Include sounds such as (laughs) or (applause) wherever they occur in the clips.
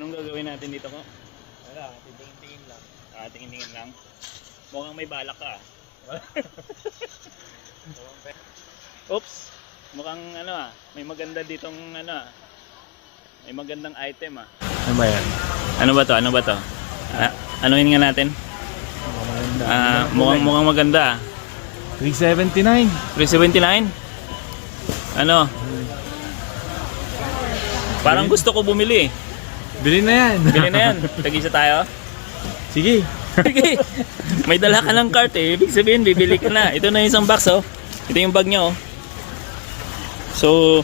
Anong gagawin natin dito ko? Wala, titingin-tingin lang. Ah, tingin-tingin lang. Mukhang may balak ka. ah. (laughs) Oops! Mukhang ano ah, may maganda ditong ano ah. May magandang item ah. Ano ba yan? Ano ba to? Ano ba to? Ah, anuin nga natin? Maganda. Ah, mukhang mukhang maganda ah. 379. 379? Ano? Parang gusto ko bumili eh. Bili na yan. Bili na yan. Tag-isa tayo? Sige. Sige. May dala ka ng cart eh. Ibig sabihin, bibili ka na. Ito na yung isang box oh. Ito yung bag niya oh. So,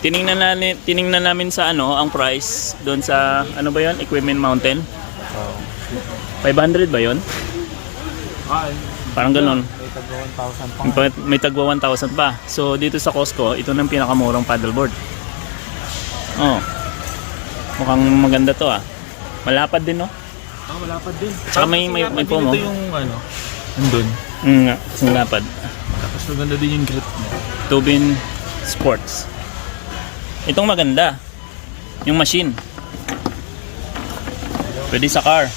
tiningnan namin, tiningnan namin sa ano, ang price doon sa, ano ba yon Equipment Mountain. Oh. 500 ba yon Ah, Parang ganun. may tagwa 1,000 pa. May, may tagwa 1,000 pa. So, dito sa Costco, ito na yung pinakamurang paddleboard. Oh. Mukhang maganda to ah. Malapad din no? Ah, wala pa din. Tsaka may- may- may foam, oh. Ito yung ano, nandun. Mm, nga, isang lapad. Tapos maganda din yung grip niya. Tubin Sports. Itong maganda. Yung machine. Pwede sa car.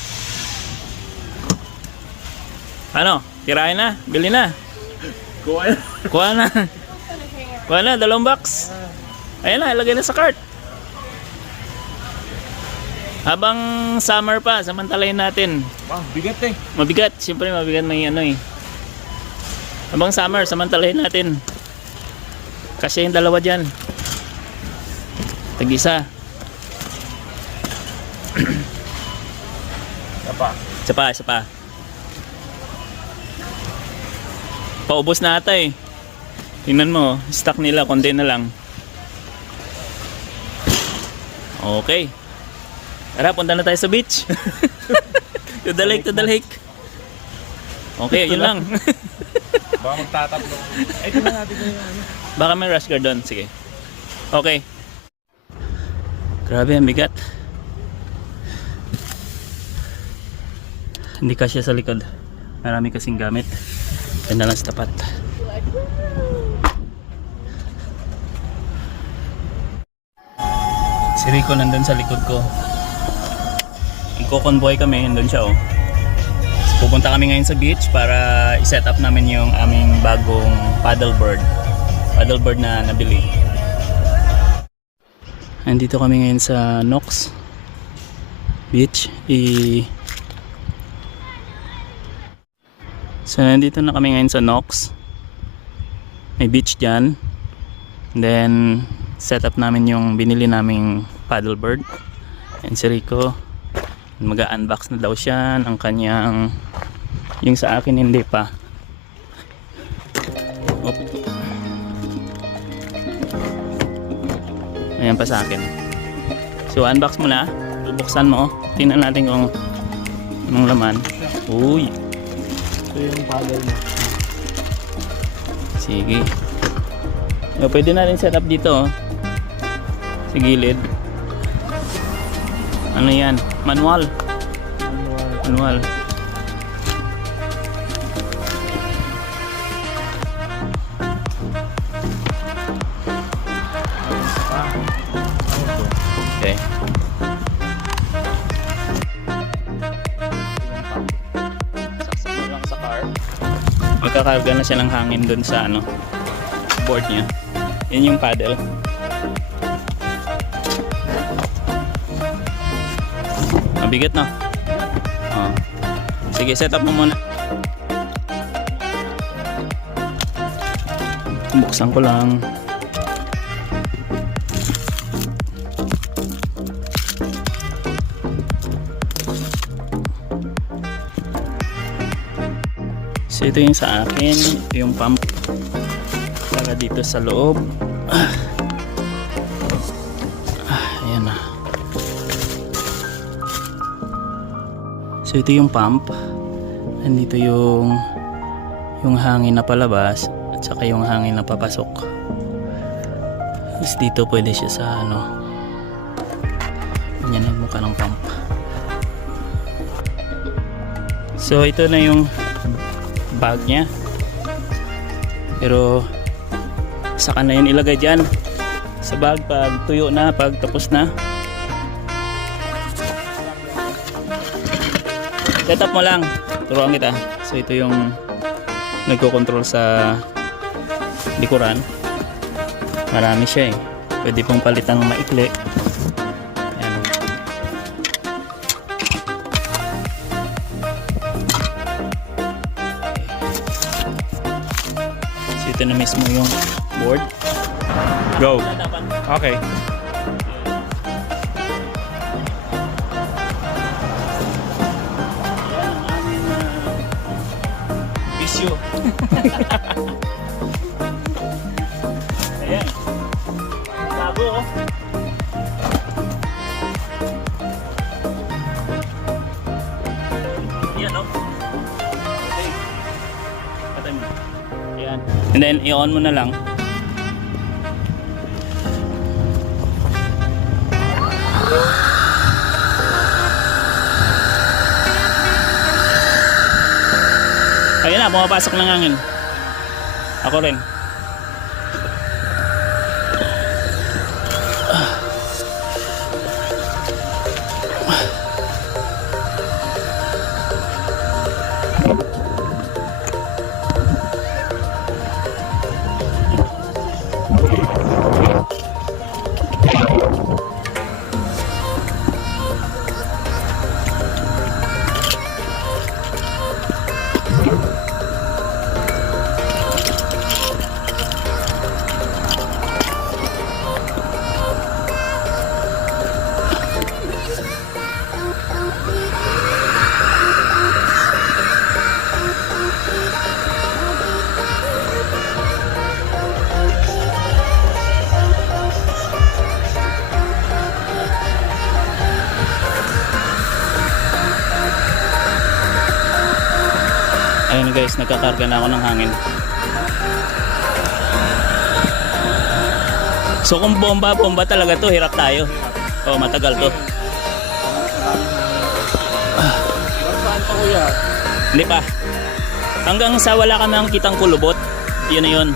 Ano? Tirahin na? Bili na? Kuha Kuha na. (laughs) Kuha na, dalawang box. Ayan na, ilagay na sa cart. Habang summer pa, samantalayin natin. Wow, bigat eh. Mabigat, siyempre mabigat may ano eh. Habang summer, samantalahin natin. Kasi yung dalawa dyan. Tag-isa. Apa. Isa pa, isa pa. Paubos na ata eh. Tingnan mo, stock nila, konti na lang. Okay. Tara, punta na tayo sa beach. (laughs) to the lake, to the lake. Okay, yun lang. (laughs) Baka magtatatlo. Ay, na natin yung ano. Baka may rush guard doon. Sige. Okay. Grabe, ang bigat. Hindi kasya sa likod. Marami kasing gamit. Yan na lang sa tapat. Si Rico nandun sa likod ko. Iko-convoy kami, nandun siya oh. So, pupunta kami ngayon sa beach para i-set up namin yung aming bagong paddleboard. Paddleboard na nabili. Nandito kami ngayon sa Knox Beach. I So nandito na kami ngayon sa Knox. May beach dyan. Then set up namin yung binili naming paddleboard. And si Rico mag-unbox na daw siya ng kanyang yung sa akin hindi pa. Op. Ayan pa sa akin. So unbox mo na. Bubuksan mo. Tingnan natin kung anong laman. Uy. Ito yung paddle mo. Sige. O, pwede natin set up dito. oh. Sa gilid. Ano yan? Manual. Manual. ah, Okay. Magkakarga na siya ng hangin dun sa ano board niya. Yan yung paddle. Mabigat no? Oh. Sige, set up mo muna. Buksan ko lang. So ito yung sa akin, yung pump para dito sa loob. Ah, So ito yung pump. Nandito yung yung hangin na palabas at saka yung hangin na papasok. Tapos dito pwede siya sa ano. Ganyan ang mukha ng pump. So ito na yung bag niya. Pero saka na yun ilagay dyan sa bag pag tuyo na, pag tapos na. Set up mo lang. Turuan kita. So ito yung nagko-control sa likuran. Marami siya eh. Pwede pong palitang maikli. Ayan. Ito na mismo yung board. Go. Okay. Ayan. Bago oh. Yan oh. Okay. Patay. Ayan. And then i-on mo na lang. Ayun na, pumapasok ng hangin. Ako rin. Ayun guys, nagkakarga na ako ng hangin. So kung bomba, bomba talaga to, hirap tayo. Oh, matagal to. Hindi pa. Hanggang sa wala ka nang kitang kulubot, yun na yun.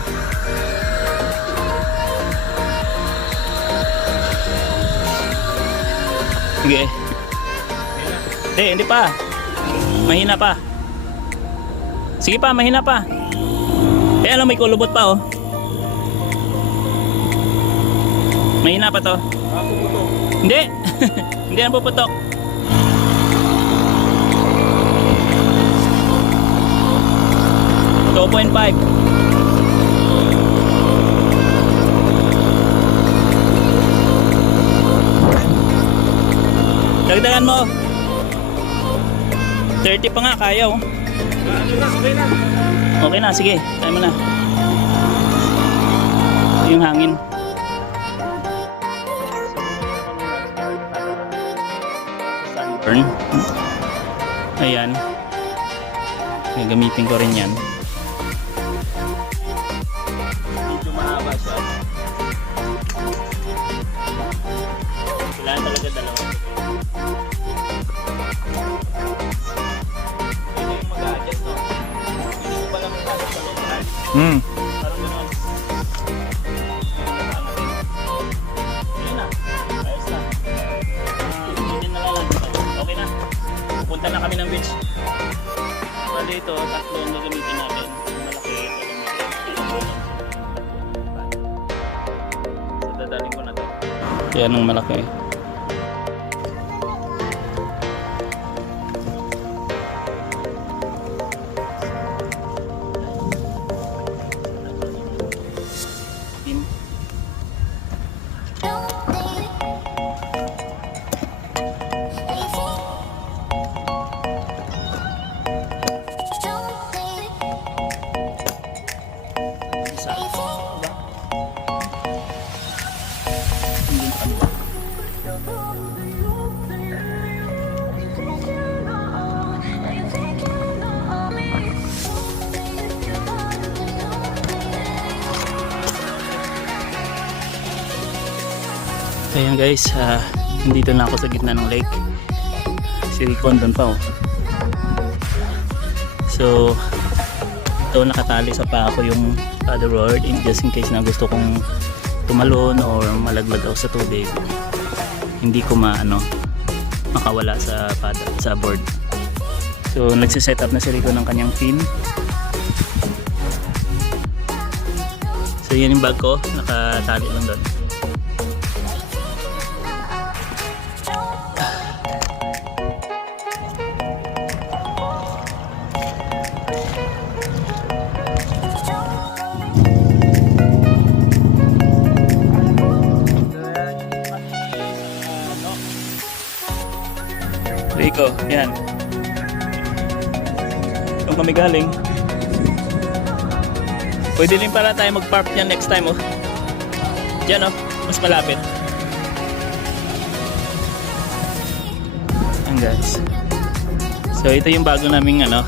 Sige. Hindi, hindi pa. Mahina pa. Sige pa, mahina pa. Eh, alam, may kulubot pa, oh. Mahina pa to. Ah. Hindi. (laughs) hindi yan puputok. Two point five. Dagdagan mo. 30 pa nga, kaya oh. Okay na, sige. Tayo mo na. Yung hangin. Sunburn. Ayan. Gagamitin ko rin yan. Medyo mahaba siya. Kailangan talaga dalawa. Hmm. Parang gano'n. Ayun na. Ayos na. Hindi na lang. Okay na. Punta na kami ng beach. Bali ito, tatlo ang gagamitin natin. Malaki ito. Kaya nung malaki. Ayan guys, ah, nandito na ako sa gitna ng lake. Si Ricon doon pa oh. So, ito nakatali sa paa ko yung paddleboard in just in case na gusto kong tumalon or malaglag ako sa tubig. Hindi ko maano makawala sa paddle, sa board. So, nagsiset up na si Rico ng kanyang fin. So, yan yung bag ko. Nakatali lang doon. Yan. Kung kami galing. Pwede rin pala tayo mag-park dyan next time, oh. Diyan, oh. Mas malapit. Yan, guys. So, ito yung bago naming, ano,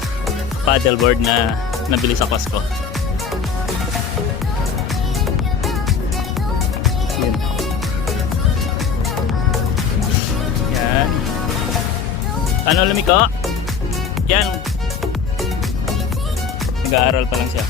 paddleboard na nabili sa Costco. Ano lumiko? Yan. Nag-aaral pa lang siya.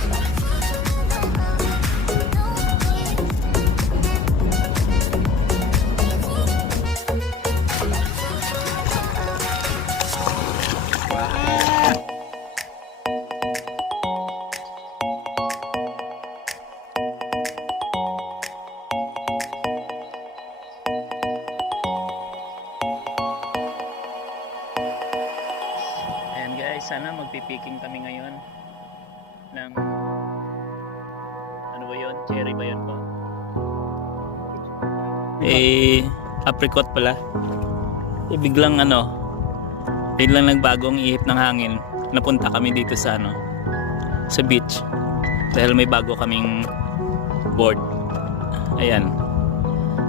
Sana magpipiking kami ngayon ng ano ba yun? Cherry ba yun po? Eh, apricot pala. Eh, biglang ano, biglang nagbagong ihip ng hangin. Napunta kami dito sa ano, sa beach. Dahil may bago kaming board. Ayan.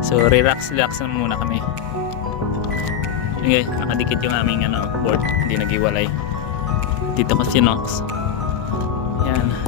So, relax-relax na muna kami. Okay, nakadikit yung aming ano, board. Hindi nagiwalay. Dito kasi Nox. Yan.